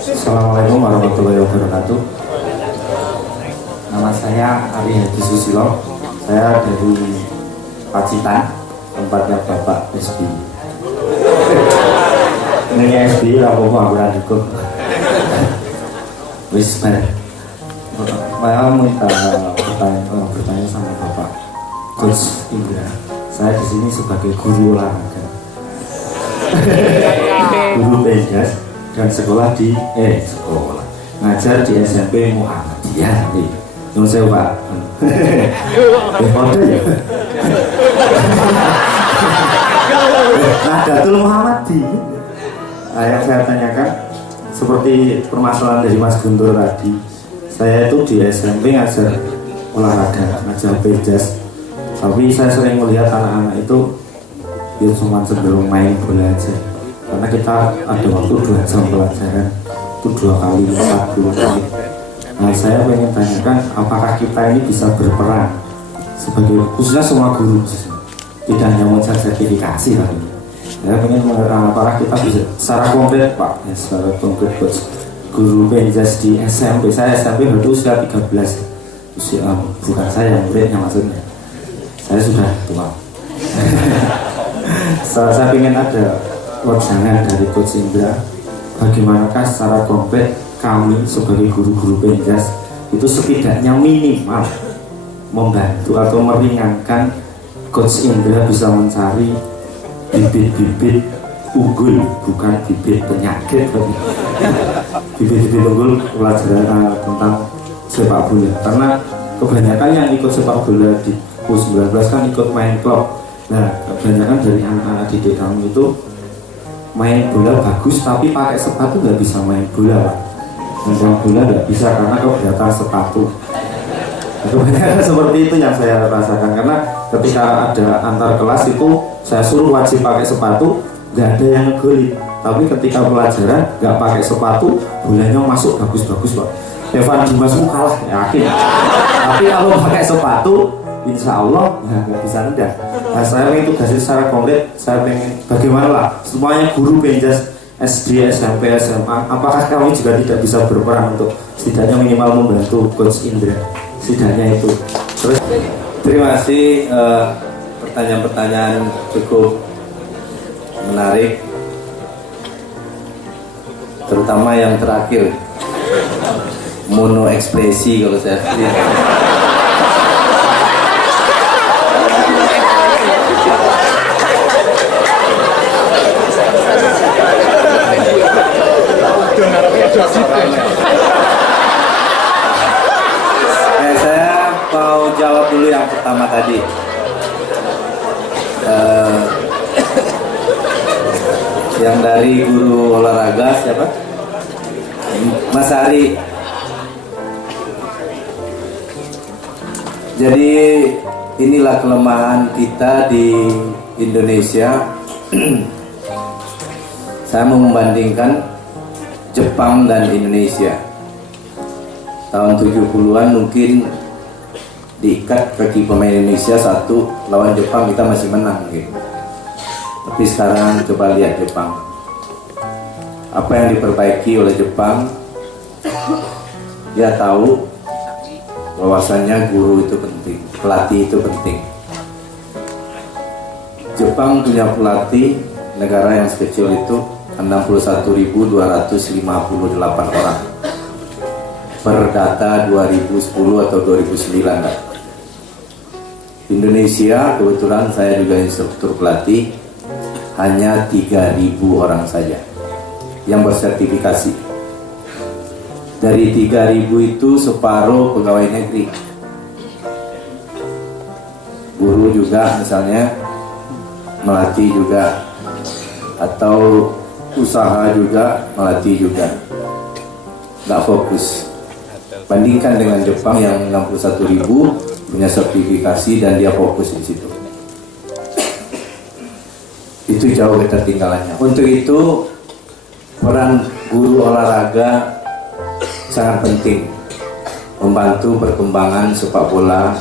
Assalamualaikum warahmatullahi wabarakatuh. Nama saya Ari Hadi Susilo. Saya dari Pacitan, tempatnya Bapak SB. Ini SB, apa-apa aku radikul. Wisman. Saya minta bertanya sama Bapak Coach Indra. Saya di sini sebagai guru olahraga, guru penjas dan sekolah di sekolah ngajar di SMP Muhammadiyah nih. Yang saya Pak. Kode ya. Nahdlatul Muhammadi. Yang saya tanyakan seperti permasalahan dari Mas Guntur tadi. Saya itu di SMP ngajar olahraga, ngajar penjas. Tapi saya sering melihat anak-anak itu ya cuma sebelum main bola aja. Karena kita ada waktu 2 jam pelajaran, itu 2 kali 40 menit. Nah, saya ingin tanyakan apakah kita ini bisa berperan sebagai, khususnya semua guru, tidak hanya mengejar sertifikasi lagi. Saya ingin mengatakan apakah kita bisa secara konkret Pak, ya, secara konkret guru penjas di SMP. Saya SMP baru usia 13, usia bukan saya muridnya maksudnya. Saya sudah tua. Saya ingin ada wajangan dari Coach Indra. Bagaimanakah secara konkret kami sebagai guru-guru penjas itu setidaknya minimal membantu atau meringankan Coach Indra bisa mencari bibit-bibit unggul, bukan bibit penyakit, bibit-bibit unggul pelajaran tentang sepak bola. Karena kebanyakan yang ikut sepak bola di U19 kan ikut main klub. Nah, kebanyakan dari anak-anak didik kami itu main bola bagus tapi pakai sepatu nggak bisa main bola Pak. Main bola nggak bisa karena keberatan sepatu. Kebanyakan seperti itu yang saya rasakan, karena ketika ada antar kelas itu saya suruh wajib pakai sepatu, nggak ada yang ngegolin. Tapi ketika pelajaran nggak pakai sepatu, bolanya masuk bagus-bagus Pak. Evan Dimas kalah yakin. Tapi kalau pakai sepatu, insya Allah ya nggak bisa rendah. Nah, saya ingin tugasnya secara konkret. Saya ingin bagaimana lah semuanya guru penjas SD, SMP, SMA. Apakah kami juga tidak bisa berperan untuk setidaknya minimal membantu Coach Indra? Setidaknya itu. Terus terima kasih, pertanyaan-pertanyaan cukup menarik, terutama yang terakhir, mono ekspresi kalau saya lihat. Saya mau jawab dulu yang pertama tadi. Yang dari guru olahraga siapa? Mas Ari. Jadi inilah kelemahan kita di Indonesia. Saya mau membandingkan Jepang dan Indonesia. Tahun 70-an mungkin diikat bagi pemain Indonesia 1 lawan Jepang, kita masih menang gitu. Tapi sekarang coba lihat Jepang, apa yang diperbaiki oleh Jepang. Dia tahu bahwasannya guru itu penting, pelatih itu penting. Jepang punya pelatih, negara yang sekecil itu 61.258 orang per data 2010 atau 2009. Indonesia kebetulan saya juga instruktur pelatih, hanya 3.000 orang saja yang bersertifikasi. Dari 3.000 itu separuh pegawai negeri. Guru juga misalnya melatih juga, atau usaha juga melatih juga, nggak fokus. Bandingkan dengan Jepang yang 61.000 punya sertifikasi dan dia fokus di situ. Itu jauh ketertinggalannya. Untuk itu peran guru olahraga sangat penting membantu perkembangan sepak bola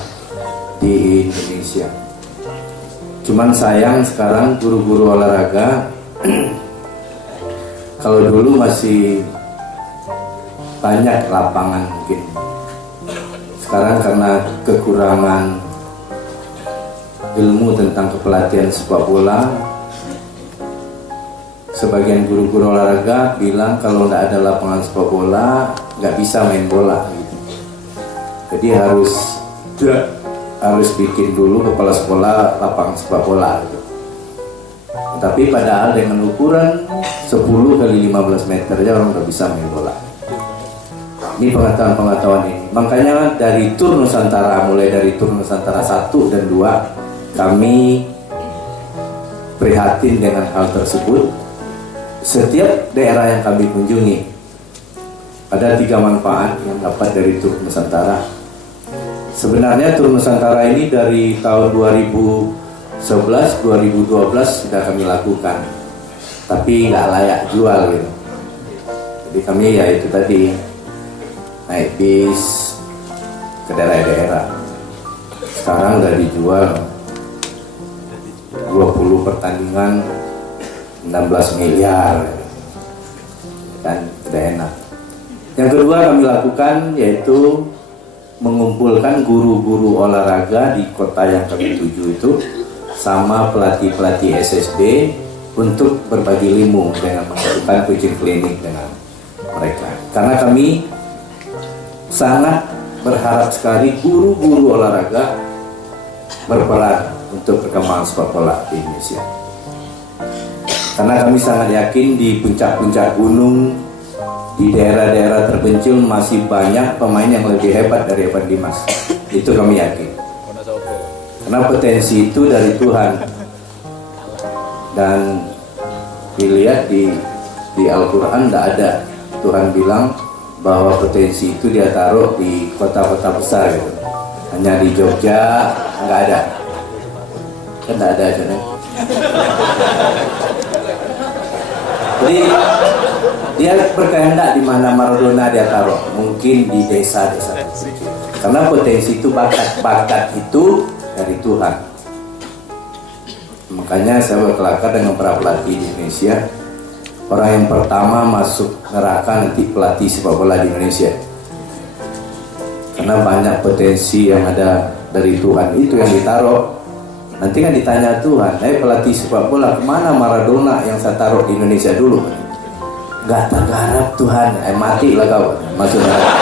di Indonesia. Cuman sayang sekarang guru-guru olahraga kalau dulu masih banyak lapangan mungkin. Sekarang karena kekurangan ilmu tentang kepelatihan sepak bola, sebagian guru-guru olahraga bilang kalau tidak ada lapangan sepak bola nggak bisa main bola gitu. Jadi harus bikin dulu kepala sekolah lapangan sepak bola gitu. Tapi padahal dengan ukuran 10 kali 15 meter aja orang udah bisa main bola. Ini pengetahuan ini. Makanya dari Tur Nusantara, mulai dari Tur Nusantara 1 dan 2, kami prihatin dengan hal tersebut. Setiap daerah yang kami kunjungi, ada 3 manfaat yang dapat dari Tur Nusantara. Sebenarnya Tur Nusantara ini dari tahun 2011, 2012 sudah kami lakukan, tapi nggak layak jual gitu. Jadi kami ya itu tadi naik bis ke daerah-daerah. Sekarang udah dijual 20 pertandingan 16 miliar kan, udah enak. Yang kedua kami lakukan yaitu mengumpulkan guru-guru olahraga di kota yang kami tuju itu sama pelatih-pelatih SSB untuk berbagi ilmu dengan melakukan coaching klinik dengan mereka. Karena kami sangat berharap sekali guru-guru olahraga berperan untuk perkembangan sepak bola di Indonesia. Karena kami sangat yakin di puncak-puncak gunung, di daerah-daerah terpencil masih banyak pemain yang lebih hebat dari Evan Dimas. Itu kami yakin. Karena potensi itu dari Tuhan. Dan dilihat di Al-Quran tidak ada. Tuhan bilang bahwa potensi itu dia taruh di kota-kota besar gitu. Hanya di Jogja nggak ada. Kan nggak ada aja. Jadi dia berkehendak di mana Maradona dia taruh, mungkin di desa-desa kecil. Karena potensi itu, bakat itu dari Tuhan. Makanya saya berkelakar dengan para pelatih di Indonesia. Orang yang pertama masuk neraka nanti pelatih sepak bola di Indonesia. Karena banyak potensi yang ada dari Tuhan itu yang ditaruh. Nanti kan ditanya Tuhan, pelatih sepak bola kemana Maradona yang saya taruh di Indonesia dulu? Gak tergarap Tuhan, matilah kau, masuk neraka.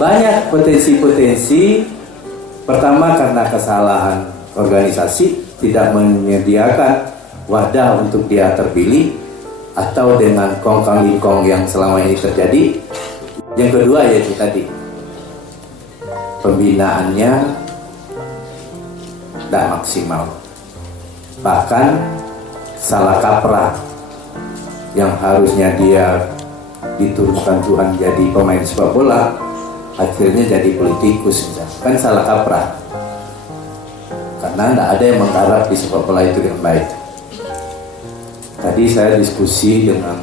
Banyak potensi-potensi. Pertama karena kesalahan organisasi, tidak menyediakan wadah untuk dia terpilih, atau dengan kongkang-lingkong yang selama ini terjadi. Yang kedua yaitu tadi, pembinaannya tidak maksimal, bahkan salah kaprah. Yang harusnya dia diturunkan Tuhan jadi pemain sepak bola, akhirnya jadi politikus, kan salah kaprah. Karena tidak ada yang menggarap di sepak bola itu dengan baik. Tadi saya diskusi dengan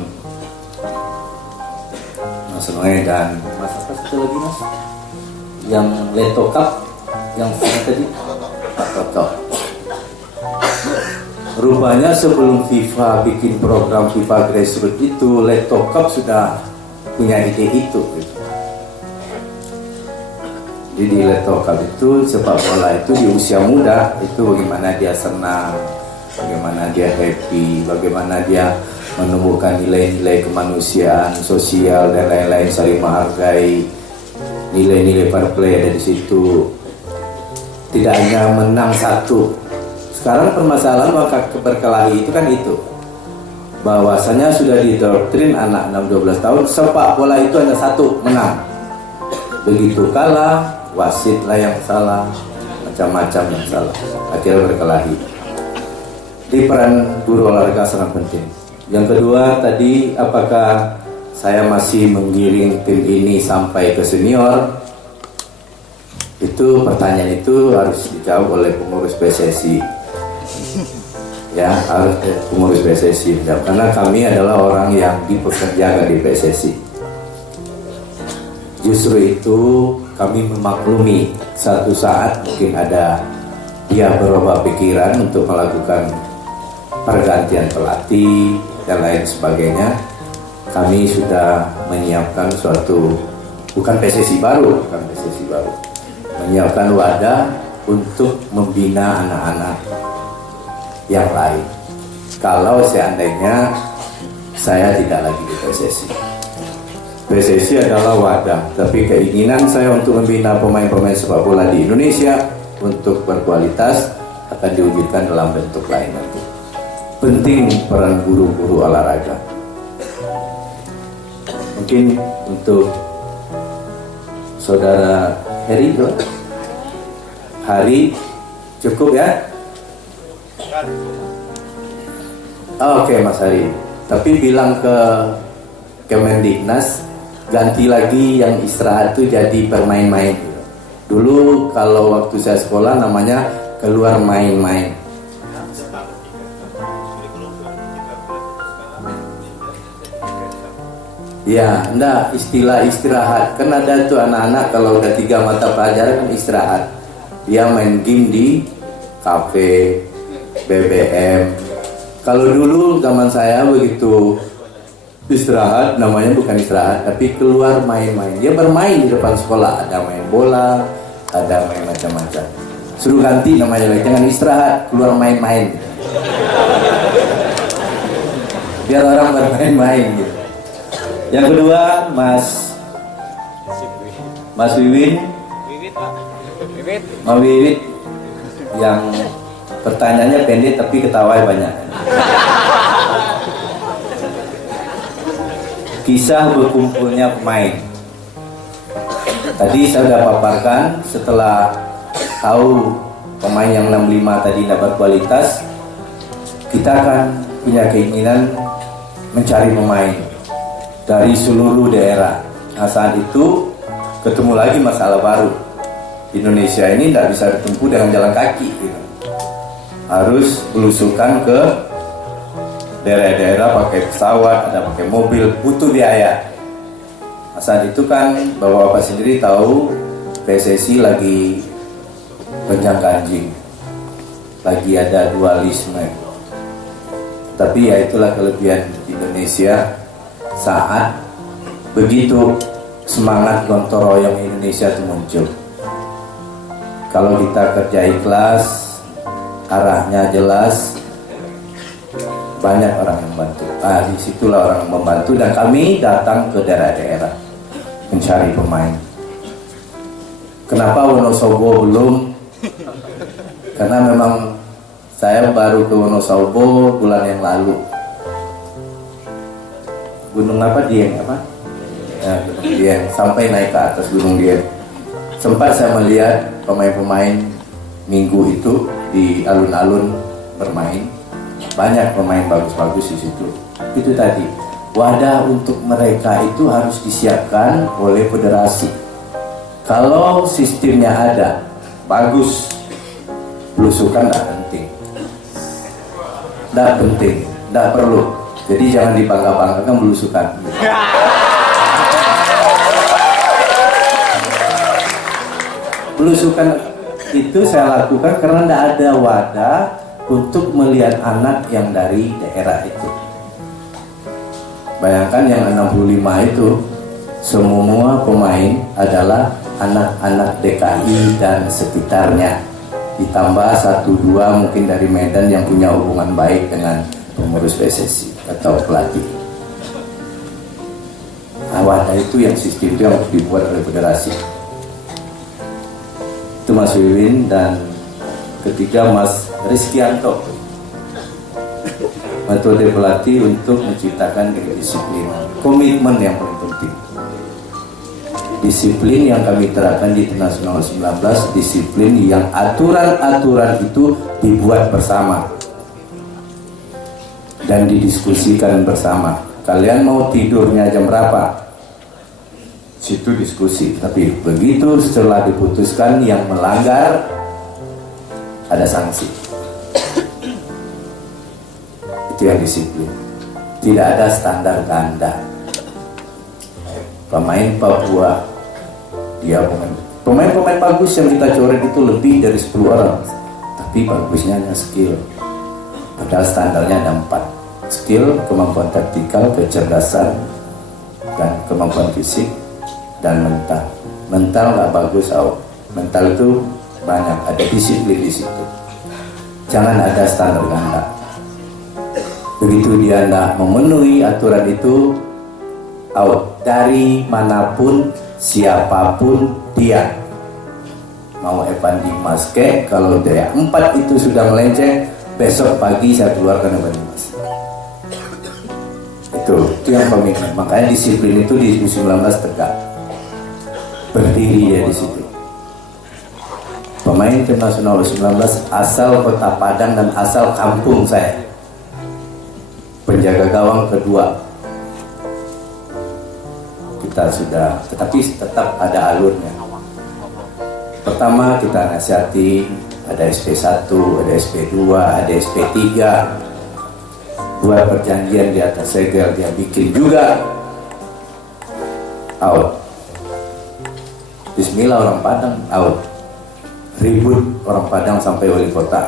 Mas Noe dan Mas apa satu lagi Mas? Yang Leto Cup, yang tadi Pak Toto. Rupanya sebelum FIFA bikin program FIFA Grassroots itu, Leto Cup sudah punya ide itu. Jadi di Leto Cup itu sepak bola itu di usia muda itu bagaimana dia senang, bagaimana dia happy, bagaimana dia menumbuhkan nilai-nilai kemanusiaan, sosial dan lain-lain, saling menghargai, nilai-nilai fair play ada di situ. Tidak hanya menang satu. Sekarang permasalahan maka berkelahi itu kan itu, bahwasanya sudah didoktrin anak 6-12 tahun sepak bola itu hanya satu, menang. Begitu kalah, wasit lah yang salah, macam-macam yang salah, akhirnya berkelahi. Di peran guru olahraga sangat penting. Yang kedua tadi, apakah saya masih menggiring tim ini sampai ke senior? Itu pertanyaan itu harus dijawab oleh pengurus PSSI. Ya, harus pengurus PSSI menjawab, karena kami adalah orang yang dipekerjakan di PSSI. Justru itu kami memaklumi suatu saat mungkin ada dia berubah pikiran untuk melakukan pergantian pelatih dan lain sebagainya, kami sudah menyiapkan suatu, bukan PSSI baru, menyiapkan wadah untuk membina anak-anak yang lain. Kalau seandainya saya tidak lagi di PSSI. PSSI adalah wadah, tapi keinginan saya untuk membina pemain-pemain sepak bola di Indonesia untuk berkualitas akan diwujudkan dalam bentuk lain nanti. Penting peran guru-guru olahraga. Mungkin untuk saudara Heri, Hari cukup ya? Oke, Mas Hari. Tapi bilang ke Kemendiknas ganti lagi yang istirahat itu jadi bermain-main. Dulu kalau waktu saya sekolah namanya keluar main-main. Ya, enggak, istilah istirahat. Kan ada tuh anak-anak kalau udah 3 mata pelajaran kan istirahat. Dia main game di kafe, BBM. Kalau dulu zaman saya begitu istirahat, namanya bukan istirahat, tapi keluar main-main. Dia bermain di depan sekolah, ada main bola, ada main macam-macam. Suruh ganti namanya, jangan istirahat, keluar main-main. Biar orang bermain-main gitu. Yang kedua, Mas Wiwin, Mas Wiwit, yang pertanyaannya pendek tapi ketawa banyak. Kisah berkumpulnya pemain. Tadi saya sudah paparkan, setelah tahu pemain yang 65 tadi dapat kualitas, kita akan punya keinginan mencari pemain dari seluruh daerah. Nah, saat itu ketemu lagi masalah baru. Indonesia ini tidak bisa ditempuh dengan jalan kaki gitu. Harus belusukan ke daerah-daerah pakai pesawat, ada pakai mobil, butuh biaya. Nah, saat itu kan Bapak-bapak sendiri tahu PSSI lagi gonjang-ganjing, lagi ada dualisme. Tapi ya itulah kelebihan Indonesia saat begitu semangat gotong royong Indonesia itu muncul. Kalau kita kerja ikhlas, arahnya jelas, banyak orang yang membantu. Disitulah orang yang membantu, dan kami datang ke daerah-daerah mencari pemain. Kenapa Wonosobo belum? Karena memang saya baru ke Wonosobo bulan yang lalu. Gunung apa, Dieng apa? Ya, Gunung Dieng. Sampai naik ke atas Gunung Dieng. Sempat saya melihat pemain-pemain minggu itu di alun-alun bermain. Banyak pemain bagus-bagus di situ. Itu tadi, wadah untuk mereka itu harus disiapkan oleh federasi. Kalau sistemnya ada, bagus. Belusukan tidak penting. Tidak penting, tidak perlu. Jadi jangan dibangga-banggakan belusukan. Belusukan itu saya lakukan karena tidak ada wadah untuk melihat anak yang dari daerah itu. Bayangkan yang 65 itu semua pemain adalah anak-anak DKI dan sekitarnya. Ditambah 1-2 mungkin dari Medan yang punya hubungan baik dengan pengurus PSSI atau pelatih. Wadah itu yang sistem itu yang harus dibuat oleh federasi. Itu Mas Wiwin. Dan ketiga Mas Rizkianto, metode pelatih untuk menciptakan kedisiplinan, komitmen yang paling penting. Disiplin yang kami terapkan di Internasional 19, disiplin yang aturan-aturan itu dibuat bersama dan didiskusikan bersama. Kalian mau tidurnya jam berapa? Situ diskusi. Tapi begitu setelah diputuskan yang melanggar, ada sanksi. Itu yang disiplin. Tidak ada standar ganda. Pemain Papua, dia pemain bagus yang kita coret itu lebih dari 10 orang. Tapi bagusnya hanya skill. Padahal standarnya ada 4: skill, kemampuan taktikal, kecerdasan, dan kemampuan fisik, dan mental. Mental nggak bagus, mental itu banyak, ada disiplin di situ. Jangan ada standar ganda. Begitu dia tidak memenuhi aturan itu, out. Dari manapun, siapapun dia. Mau Evan Dimas kek, kalau dia 4 itu sudah melenceng, besok pagi saya keluarkan Evan Dimas. Itu yang pemimpin. Makanya disiplin itu di 2019 tegak. Berdiri dia di situ. Pemain tim nasional U19 asal Kota Padang dan asal kampung saya. Penjaga gawang kedua. Kita sudah, tetapi tetap ada alurnya. Pertama kita nasihati, ada SP1, ada SP2, ada SP3. Buat perjanjian di atas segel, dia bikin juga. Out. Bismillah orang Padang, out. Ribut orang Padang sampai wali kota.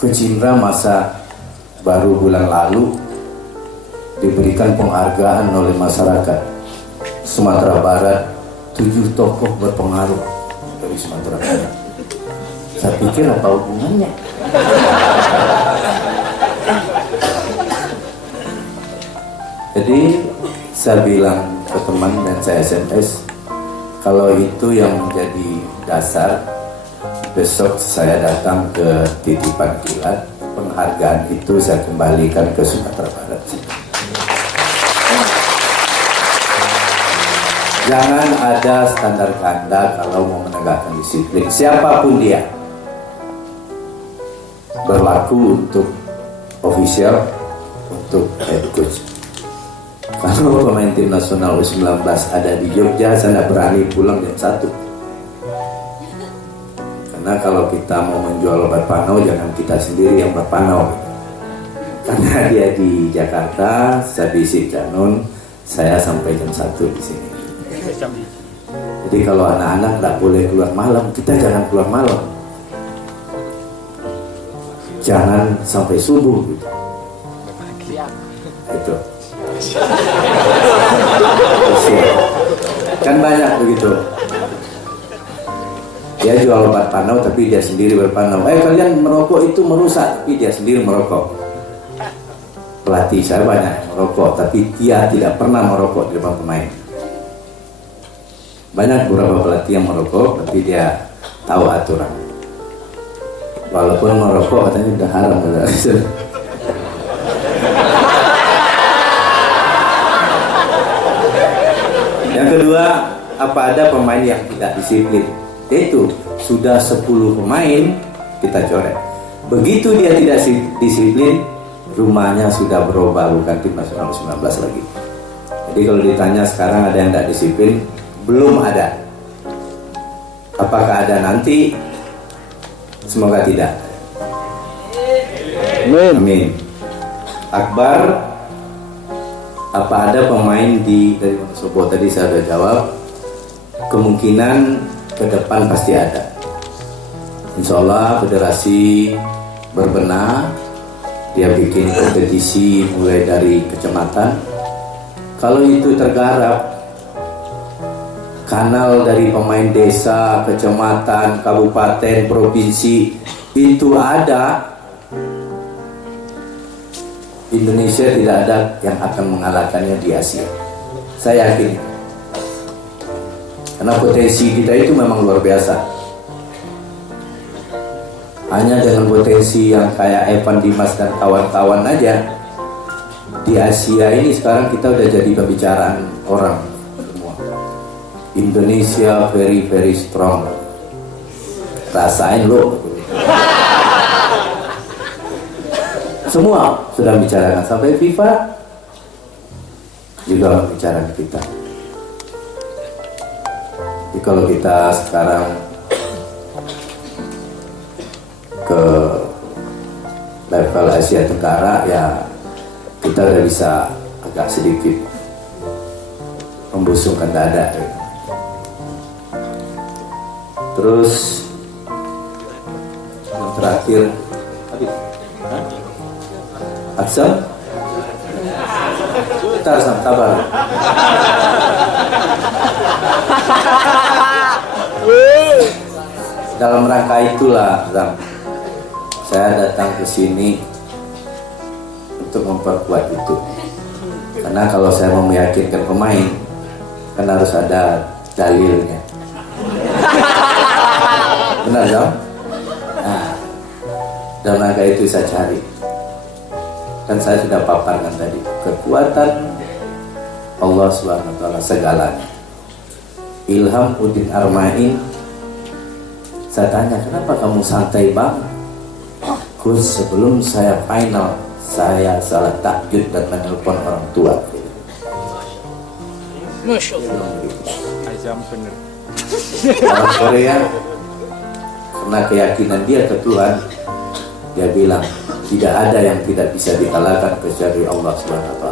Kecindra masa baru bulan lalu diberikan penghargaan oleh masyarakat Sumatera Barat, 7 tokoh berpengaruh dari Sumatera Barat. Saya pikir apa hubungannya? Jadi saya bilang ke teman dan saya SMS, kalau itu yang menjadi dasar, besok saya datang ke titipan kilat, penghargaan itu saya kembalikan ke Sumatera Barat. Jangan ada standar ganda kalau mau menegakkan disiplin, siapapun dia. Berlaku untuk official, untuk head coach. Kalau pemain tim nasional U19 ada di Jogja, saya tidak berani pulang jam 1. Karena kalau kita mau menjual obat panau, jangan kita sendiri yang berpanau. Karena dia di Jakarta, saya di Sijanun, saya sampai jam 1 di sini. Jadi kalau anak-anak tidak boleh keluar malam, kita jangan keluar malam. Jangan sampai subuh gitu. Itu. Kan banyak begitu. Dia jual obat panau tapi dia sendiri berpanau. Kalian merokok itu merusak, tapi dia sendiri merokok. Pelatih saya banyak yang merokok, tapi dia tidak pernah merokok di depan pemain. Banyak beberapa pelatih yang merokok, tapi dia tahu aturan. Walaupun merokok katanya udah haram. Yang kedua, apa ada pemain yang tidak disiplin? Itu sudah 10 pemain kita coret. Begitu dia tidak disiplin, rumahnya sudah berubah, bukan tim nasional 19 lagi. Jadi kalau ditanya sekarang ada yang tidak disiplin, belum ada. Apakah ada nanti? Semoga tidak. Amin. Akbar, apa ada pemain dari Wonosobo? Tadi saya sudah jawab. Kemungkinan ke depan pasti ada. Insya Allah federasi berbenah, dia bikin kompetisi mulai dari kecamatan. Kalau itu tergarap, kanal dari pemain desa, kecamatan, kabupaten, provinsi itu ada, Indonesia tidak ada yang akan mengalahkannya di Asia. Saya yakin. Karena potensi kita itu memang luar biasa. Hanya dengan potensi yang kayak Evan Dimas dan kawan-kawan aja, di Asia ini sekarang kita udah jadi pembicaraan orang semua. Indonesia very very strong. Rasain lo. Semua sudah bicarakan, sampai FIFA juga membicarakan kita. Jadi kalau kita sekarang ke level Asia Tenggara, ya kita udah bisa agak sedikit membusungkan dada gitu. Terus yang terakhir, Aksam? Bentar, Sam, sabar. Dalam rangka itulah, Sam, saya datang ke sini untuk memperkuat itu. Karena kalau saya mau meyakinkan pemain, kan harus ada dalilnya. Benar, Sam? Nah, dalam rangka itu saya cari. Dan saya sudah paparkan tadi, kekuatan Allah SWT segalanya. Ilham Udin Armain, saya tanya, kenapa kamu santai banget? Gus, sebelum saya final, saya salah takjud dan menelpon orang tua. Masya Allah. Orang Korea, karena keyakinan dia ke Tuhan, dia bilang, tidak ada yang tidak bisa dikalahkan kecuali Allah SWT.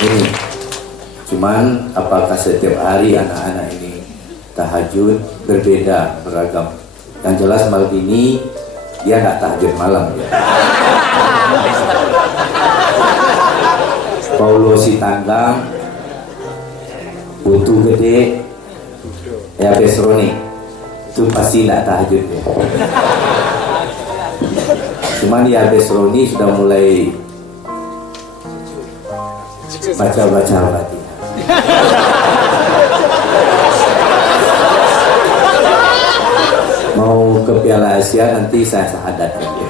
Ini, cuman apakah setiap hari anak-anak ini tahajud? Berbeda, beragam. Yang jelas malam ini dia nggak tahajud malam ya. Paulo Sitanggang, Putu Gede, ya Besroni, itu pasti tidak tahajud ya. Cuman ya Besroni sudah mulai baca-baca lagi. Mau ke Piala Asia nanti saya sahadatkan ya.